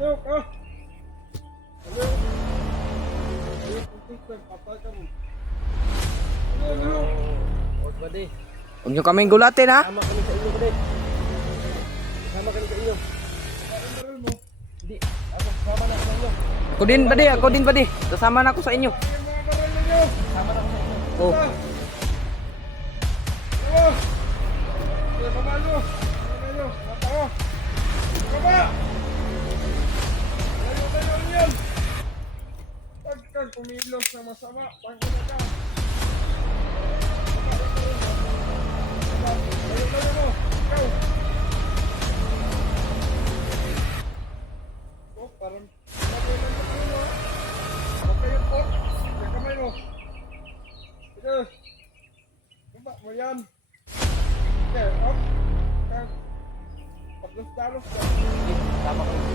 Ano ka? Ano? Ayun, consistent, patay ka mo. Ano? Huwag ba di? Huwag nyo kaming gulatin ha. Sama kami sa inyo ba di? Sama kami sa inyo. Ang baril mo. Hindi. Ako, sama na ako sa inyo. Ako din ba di? Sasama na ako sa inyo. Ang mga baril ninyo. Sama na ako sa inyo. Oh. Ano? Kaya pamalo. Ano ninyo? Mga tao. Baba! Layo niyan. Pagkag kumilos na masama, pangina ka. Layo mo. Ikaw. Oh, parang sabay lang sa ulo. Okay, oh. Yung kamay mo. Sige. Baba mo yan. Okay, up. Paglos-dalos ka. Sama kami.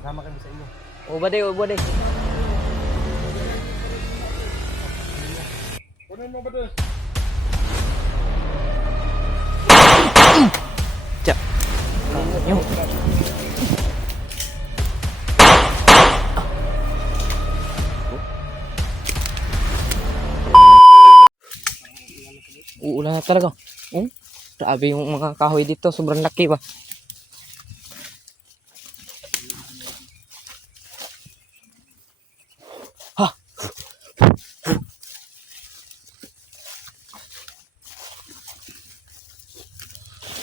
Sama kami sa inyo. O ba di? Kunin mo ba ito? Tya. Yung. Uulan na talaga. Oh, grabe yung mga kahoy dito. Sobrang laki ba? Ha!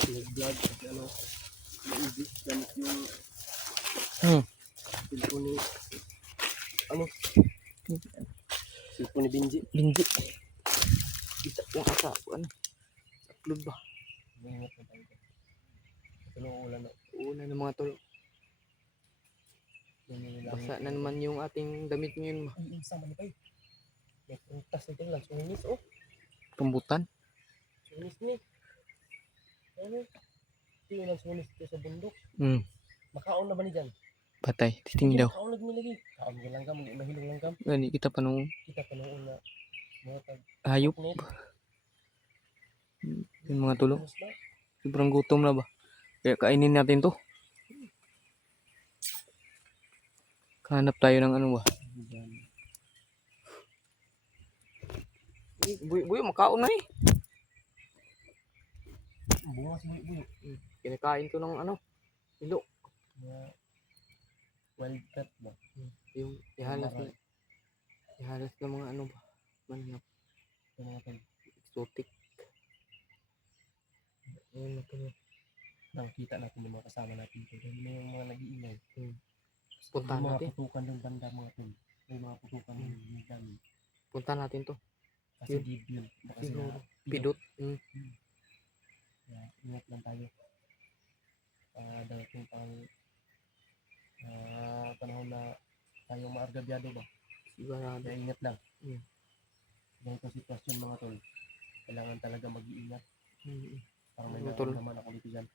Nag-vlog kasi ano, maibig gamit yung cellphone ni, ano, cellphone ni Benji. Linji. Kita yung asa. Ano? Upload ba? Ingat na tayo. Ito na ulan na. Uulan ng mga tol. Basa na naman yung ating damit ngayon. Ay, sama na kayo. May prutas na dyan lang. Suminis, oh. Rambutan. Suminis ni. Ano? Ito yung nagsuminis dito sa bundok. Makaon na ba ni dyan? Patay. Titingin daw. Makaon na nilagay. Kaon ka lang kam. Mahilong lang kam. Gani kita pa nung Kita pa noon na mga tag. hayop. Net. Yung mga tulo. Tapos na. Sobrang gutom na ba? Kaya kainin natin to. Hanap tayo ng ano ba? Buyo, makaon na eh. Bunga si Buyo. Kinakain ko ng ano? Ilo. Mga wild cat ba? Yung ihalas na mga ano ba? Manap. Yung mga tag. Exotic. Ayun na ito. Nakikita natin yung mga kasama natin dito. Yung mga nag-iingay. Puntahan May mga natin. putukan doon banda mga tol. May mga putukan yung dami. Puntahan natin to. Kasi deep yun. Kasi Siguro. Pidot. Kaya ingat lang tayo. Darating pang panahon na tayo maargabyado ba? Sigurado. Kaya ingat lang. Ganitong sitwasyon mga tol. Kailangan talaga mag-iingat. Parang may Mga tol. naman ako dito dyan.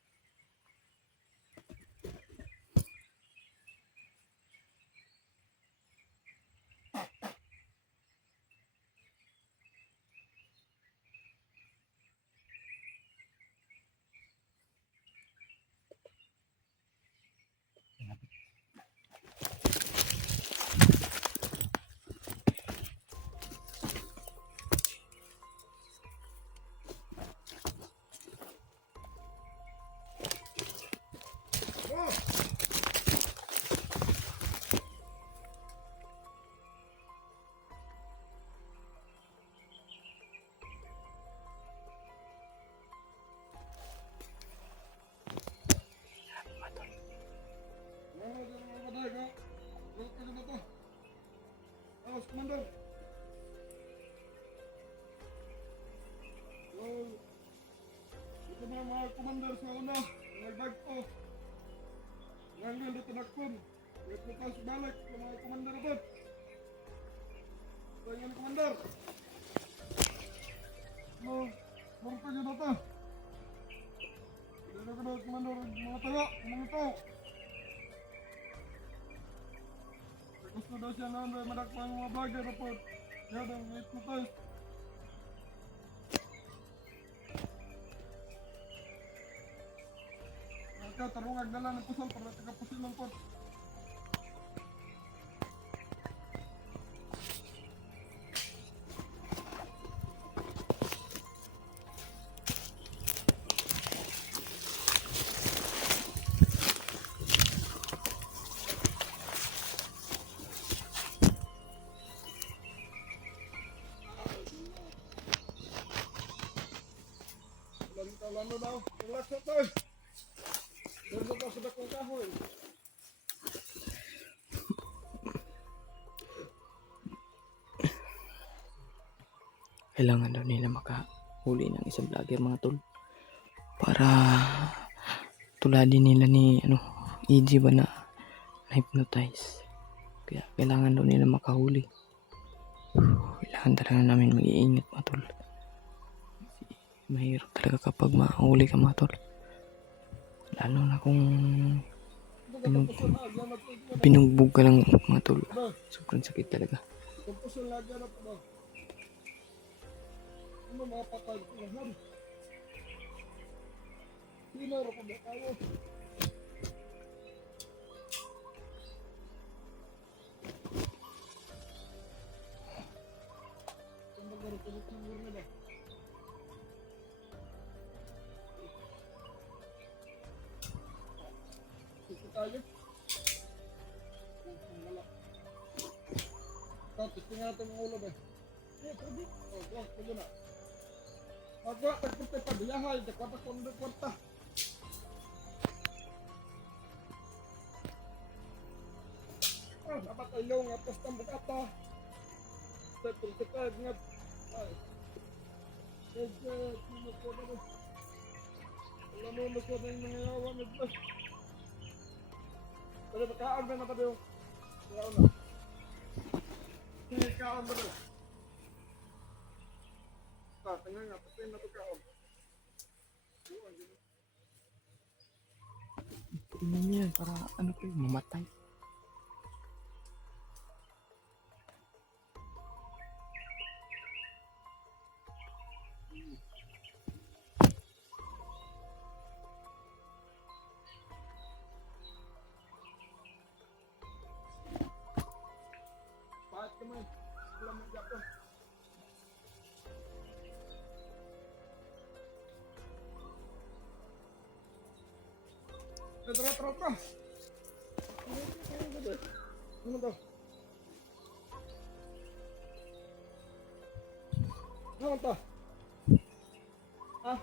Commander. Ito mga commander sa una, nagbagto. Ngayon dito nakon. Ito pa sa balik ng mga commander ito. Ito yung commander. Murto nyo na ito. Dito ko na commander, mga tayo, mga ito. Gusto daw siya noon dahil madakpang mga vlogger report. Kaya daw, wait ko tayo. ikaw tarungag na lang ng pusol para taga-pusil lang po. Lalo daw, relax na tayo. Dito pa sa dakong kahoy. Kailangan daw nila makahuli ng isang vlogger mga tol. Para tuladin nila ni EG ba na hypnotize. Kaya kailangan daw nila makahuli. Kailangan talaga namin mag-iingat mga tol. Mahirap talaga kapag mahuli ka mga tol. Lalo na kung binugbog ka lang mga tol. Sobrang sakit talaga. Kung pusol na dyan ako ba? Ano mga patay ko lahat? Sino rin ko ba tayo? Saan ba gano'n ko na ba? Ito tayo. Wala. Tapos tingnan natin ang ulo ba? Pwede. Pwede na. Magwa, tagpunta pa biyahay. Dakwata ko ng kwarta. Dapat ay long atas ng bukata. Tagpunta nga. Ay. Medyo, sino ko na rin. Alam mo ko na yung mga yawa na dyan. Pero makaon ba na pa doon? Makaon na. Hindi kaon ba doon? Tingnan nga, patay na ito kaon. Tingnan niya para mamatay. Pahat kamay. Wala mo dyan po. Tara. Ano daw? Ano to? Ha?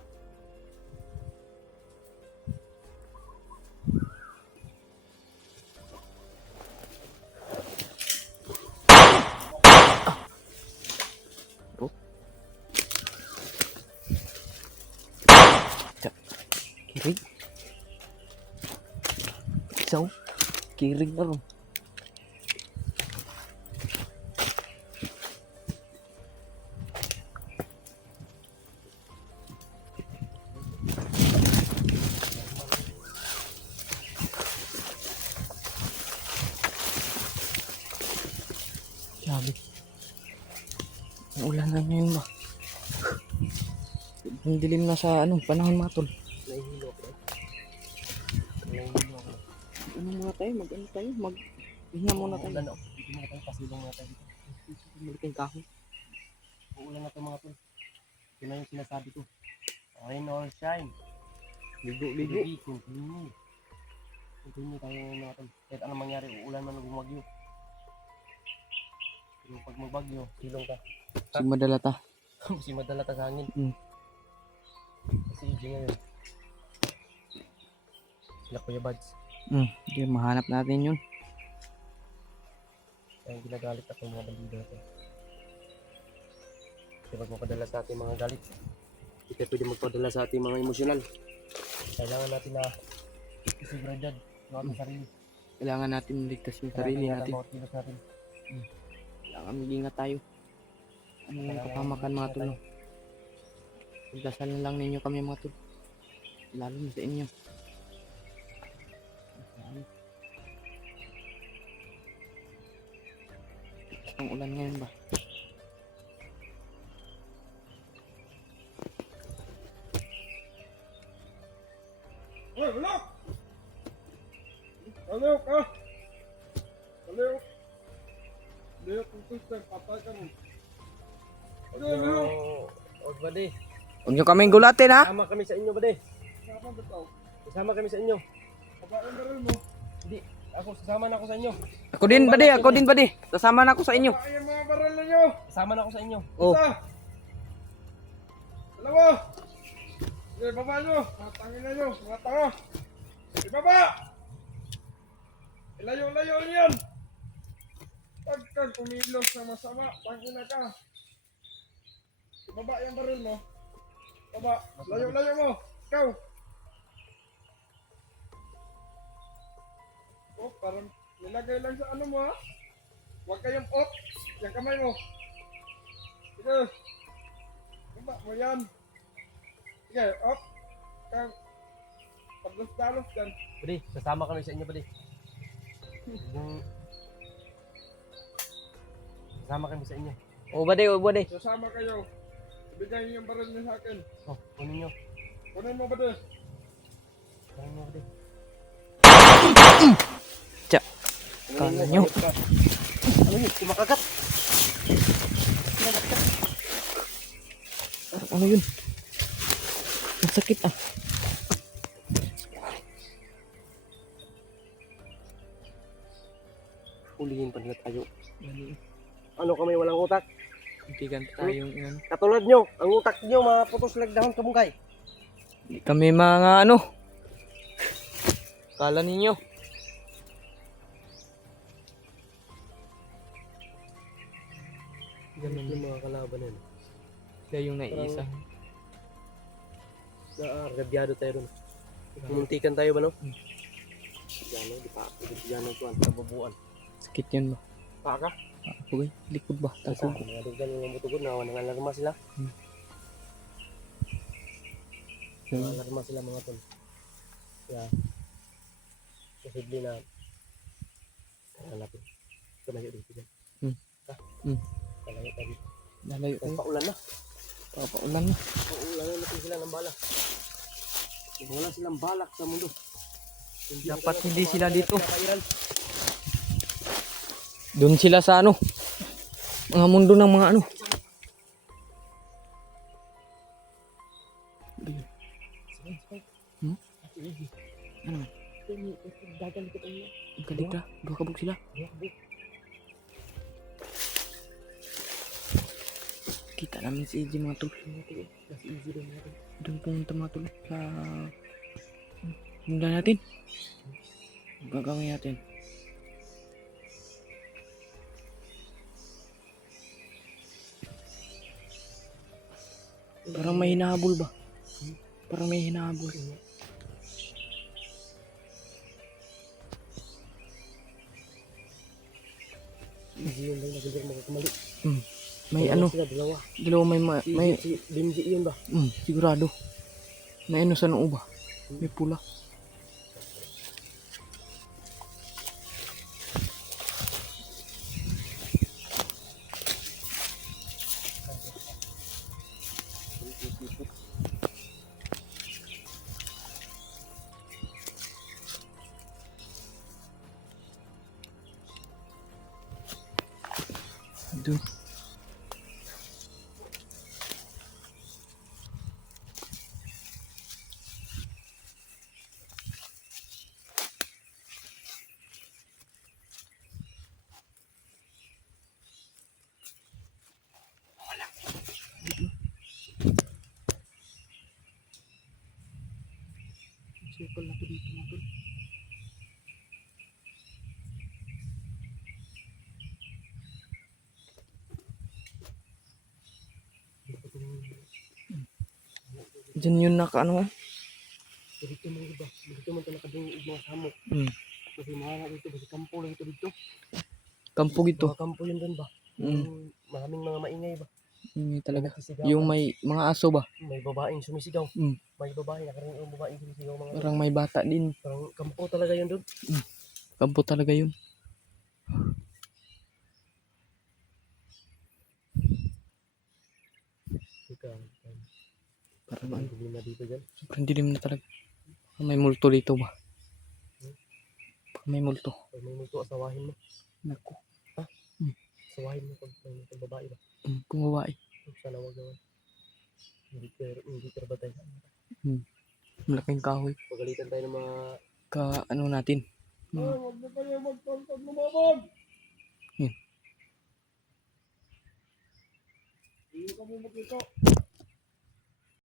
Kirig. So, kirig na rin. Grabe. Ang ulan na ngayon ba? Ang dilim na sa panahon mga tol. Nahihilo ako. Nahihilo ako. Muna tayo, maghinga muna tayo. Uulan ako. Dito muna tayo, pasilong muna tayo dito. Malaking kahoy. Uulan na ito mga tol. Yun na yung sinasabi ko. Rain or shine. Ligo. Continue. Continue tayo mga tol. Kahit anong mangyari, uulan man o bumagyo. Pero pag magbagyo, silong ka. Kasi madala ta. Kasi madala ta sa hangin. Kasi EJ ngayon. Sila Kuya Buds. Hindi, mahanap natin yun. Kaya ginagalit ako mga bandida natin. Kasi pag mapadala sa ating mga galit, hindi tayo pwede magpadala sa ating mga emosyonal. Kailangan natin na isigradad ng ating sarili. Kailangan natin ligtas yung sarili natin. Bawat kilos natin. Kailangan mag-ingat tayo. Ano yung kapamakan mga tol? Pagdasal na lang ninyo kami mga tol. Lalo na sa inyo. Ang ulan ngayon ba? Hoy, wala! Baliw ka! Baliw! Baliw kung sister, patay ka mo. Baliw! Huwag bade. Huwag nyo kaming gulatin ha. Kasama kami sa inyo bade. Saan bitaw? Kasama kami sa inyo. Babae na rin mo. Hindi. Sasama na ako sa inyo. Ako din bade. Sasama na ako sa inyo. Babae ang mga baril ninyo. Kasama na ako sa inyo. Oh. Isa! Dalawa! Sige, baba nyo! Mga tangin na nyo! Mga tanga! Ibaba! Ilayo-layo nyo yan! Pagkag kumilos na masama, tangin na ka! Ibaba yung baril mo. Baba! Layo-layo mo! Ikaw! Oh, parang nilagay lang sa ano mo ha? Huwag kayong op! Yung kamay mo! Sige! Baba mo yan! Sige, op! Ikaw! Paglos-dalos dyan! Bade, sasama kami sa inyo bade. Kasama kami sa inyo. Oh bade. Sasama kayo! Ibigay niyo yung baril niyo sa akin! Oh, kunin nyo. Kunin mo ba din? Kunin nyo bade. Tsa. Kala nyo. Ano yun? Kumakagat. Ano yun? Ang sakit ah. Hulihin pa nila tayo. Ano kami walang utak? Hindi tayong yan. Katulad nyo, ang utak nyo mga putos lagdahon kamungkay. Hindi kami mga ano. Kala ninyo. Ganun yung mga kalaban yan. Kaya yung naiisa. Naaagabyado tayo dun. Muntikan tayo ba no? Gano'n, di pa. Gano'n ito ang kababuan. Sakit yun ba? Paka? Okay, likod ba? Tasa, Takog. mga dugan yung mutugod na awan ng alarma sila. Mga alarma sila mga tol. Kaya, posible na hanapin. Tumayo dito dyan. Kalayo tayo dito. Lalayo Tapos tayo. paulan na. Papaulan na. Paulan na natin sila ng bala. Wala silang balak sa mundo. Dapat hindi sila dito. Nakairan. Doon sila sa ano. Mga mundo ng mga ano. Hmm? Ano? Gagalikot ang mga. Galit ka? Dua kabog sila. Kita namin si EJ mga tol. Mas easy rin natin. Doon pumunta mga tol. Sa... Hunda natin. Gagawin natin. Parang may hinahabol ba? Parang may hinahabol. Easy yun lang nagagawin makakamali. May ano, Sila dalawa. dalawa may Si Benji yun ba? sigurado. May ano sa noo ba? May pula. Doon. Circle na to dito mga tol. Diyan yun naka ano. Dito mga iba. Dito man talaga yung mga samok. Kasi mahanga dito. Kasi kampo lang ito dito. Kampo gito. Mga kampo yun doon ba? Maraming mga maingay ba? Yung talaga. Nagsisigawan. Yung may mga aso ba? May babaeng sumisigaw. Mm. May babae. Nakarinig yung babaeng sumisigaw. Mga Parang may bata din. parang kampo talaga yun doon. Kampo talaga yun. Teka. Parang Ang ano. dilim na dito dyan. Sobrang dilim na talaga. May multo dito ba? May multo. Pag may multo, asawahin mo. Naku. Asawahin mo pag may multo babae ba. Kung babae. Sana wag naman. Hindi terbatay. Malaking kahoy. Pagalitan tayo ng mga Ano natin. Ay, huwag na kayo magtangkad lumaban. Hmm. Hindi kami makita.